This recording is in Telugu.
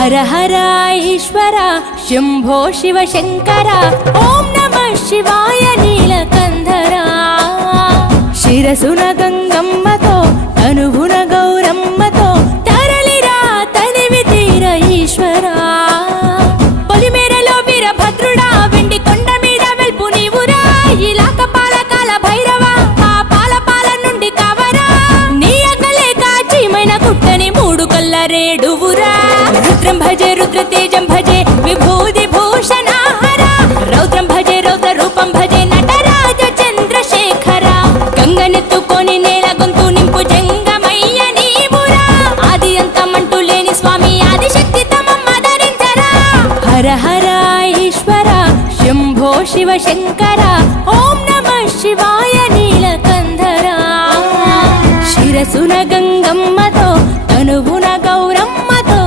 हर हर ईश्वर शंभो शिव शंकर ओम नमः शिवाय नीलकंधरा शिरसुन गंगम्मतो तनुभुन गौरम्मतो तरलिरा तनिवि तीर ईश्वरा పొలిమేరలో వీరభద్రుడా వెండి కొండ మీద వెల్పు నీవురా ఇలాక పాలకాల భైరవ ఆ పాల నుండి కవరా నీ అగలే కాచిమైన కుట్టని మూడు కల్ల రేడువురా रुद्रं भजे रुद्रतेजं भजे विभूति भूषणहर रौद्रं भजे रौद्र रूपं भजे नटराज चंद्रशेखर गंगनेत्तुकोनि नेल गొంతు నింపు జంగమయ్య నీవురా ఆది అంతమంటూ లేని స్వామి ఆదిశక్తి తమం ఆదరించరా హర హర ఈశ్వర శంభో శివ శంకర ఓం నమః శివాయ నీలకంధర శిరసున గంగమ్మ